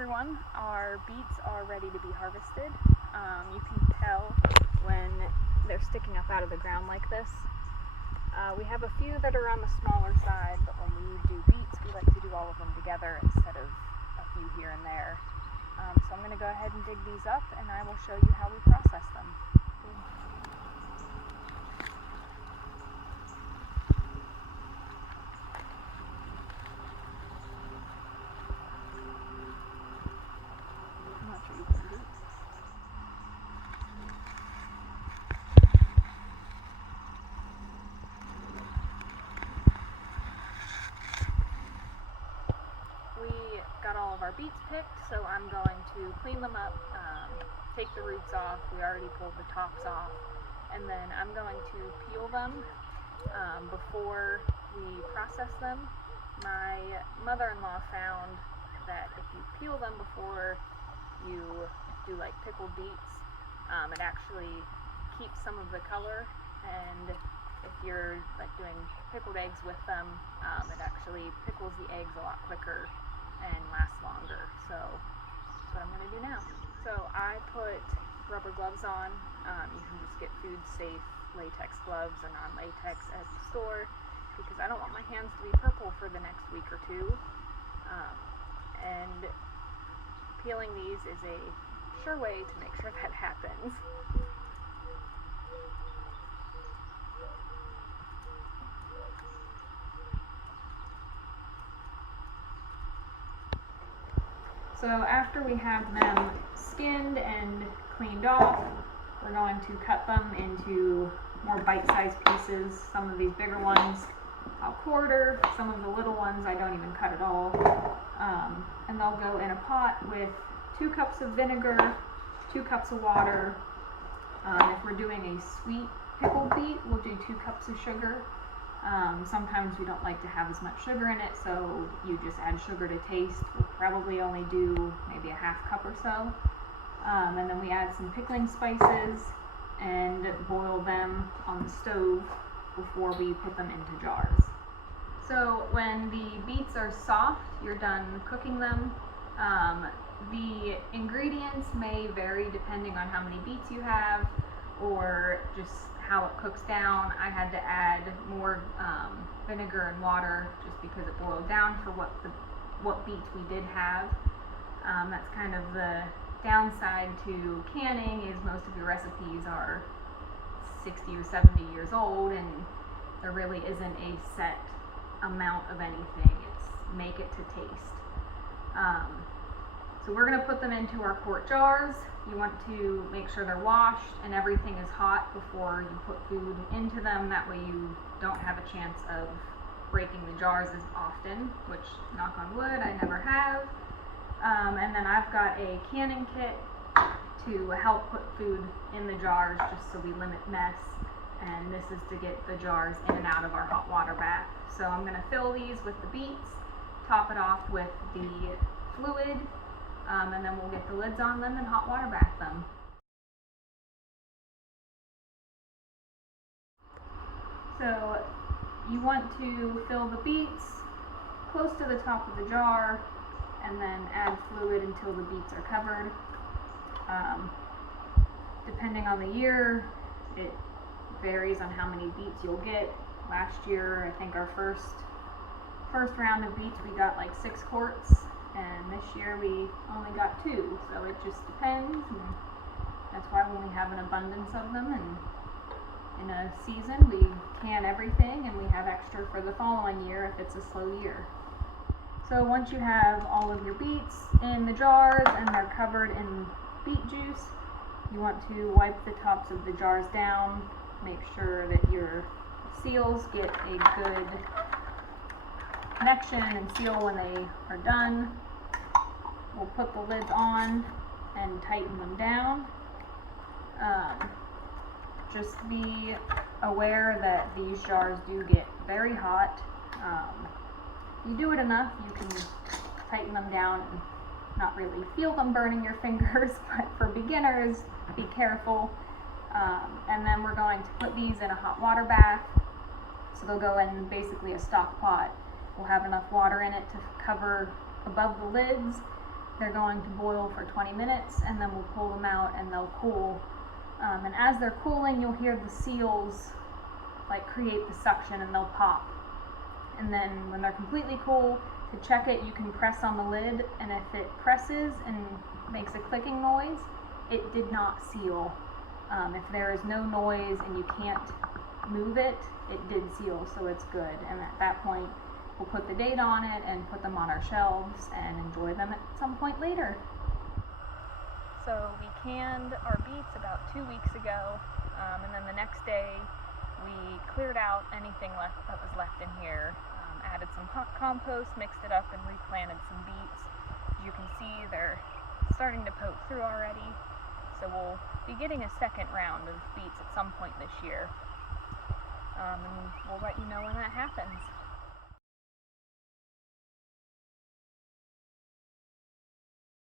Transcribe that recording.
everyone, our beets are ready to be harvested. You can tell when they're sticking up out of the ground like this. We have a few that are on the smaller side, but when we do beets, we like to do all of them together instead of a few here and there. So I'm going to go ahead and dig these up, and I will show you how we process them. I'm not sure you can do it. We got all of our beets picked, so I'm going to clean them up, take the roots off. We already pulled the tops off, and then I'm going to peel them before we process them. My mother-in-law found that if you peel them before you do like pickled beets, it actually keeps some of the color, and if you're like doing pickled eggs with them, it actually pickles the eggs a lot quicker and lasts longer. So that's what I'm going to do now. So I put rubber gloves on. You can just get food safe latex gloves or non-latex at the store, because I don't want my hands to be purple for the next week or two. And peeling these is a sure way to make sure that happens. So after we have them skinned and cleaned off, we're going to cut them into more bite-sized pieces. Some of these bigger ones I'll quarter, some of the little ones I don't even cut at all. And they'll go in a pot with 2 cups of vinegar, 2 cups of water. If we're doing a sweet pickled beet, we'll do 2 cups of sugar. Sometimes we don't like to have as much sugar in it, so you just add sugar to taste. We'll probably only do maybe a ½ cup or so. And then we add some pickling spices and boil them on the stove before we put them into jars. So when the beets are soft, you're done cooking them. The ingredients may vary depending on how many beets you have or just how it cooks down. I had to add more vinegar and water just because it boiled down for what beets we did have. That's kind of the downside to canning, is most of your recipes are 60 or 70 years old, and there really isn't a set amount of anything. It's make it to taste. So we're going to put them into our quart jars. You want to make sure they're washed and everything is hot before you put food into them. That way you don't have a chance of breaking the jars as often, which, knock on wood, I never have. And then I've got a canning kit to help put food in the jars, just so we limit mess. And this is to get the jars in and out of our hot water bath. So I'm going to fill these with the beets, top it off with the fluid, and then we'll get the lids on them and hot water bath them. So you want to fill the beets close to the top of the jar, and then add fluid until the beets are covered. Depending on the year, it varies on how many beets you'll get. Last year, I think our first round of beets we got like 6 quarts, and this year we only got 2, so it just depends. And that's why when we have an abundance of them, and in a season we can everything, and we have extra for the following year if it's a slow year. So once you have all of your beets in the jars and they're covered in beet juice, you want to wipe the tops of the jars down. Make sure that your seals get a good connection and seal when they are done. We'll put the lids on and tighten them down. Just be aware that these jars do get very hot. If you do it enough, you can tighten them down and not really feel them burning your fingers, but for beginners, be careful. And then we're going to put these in a hot water bath. So they'll go in basically a stock pot. We'll have enough water in it to cover above the lids, They're going to boil for 20 minutes and then we'll pull them out and they'll cool. And as they're cooling, you'll hear the seals like create the suction and they'll pop. And then when they're completely cool, to check it, you can press on the lid, and if it presses and makes a clicking noise, it did not seal. If there is no noise and you can't move it, it did seal, so it's good. And at that point, we'll put the date on it and put them on our shelves and enjoy them at some point later. So we canned our beets about 2 weeks ago, and then the next day we cleared out anything that was left in here, added some compost, mixed it up, and replanted some beets. As you can see, they're starting to poke through already, so we'll be getting a second round of beets at some point this year, and we'll let you know when that happens.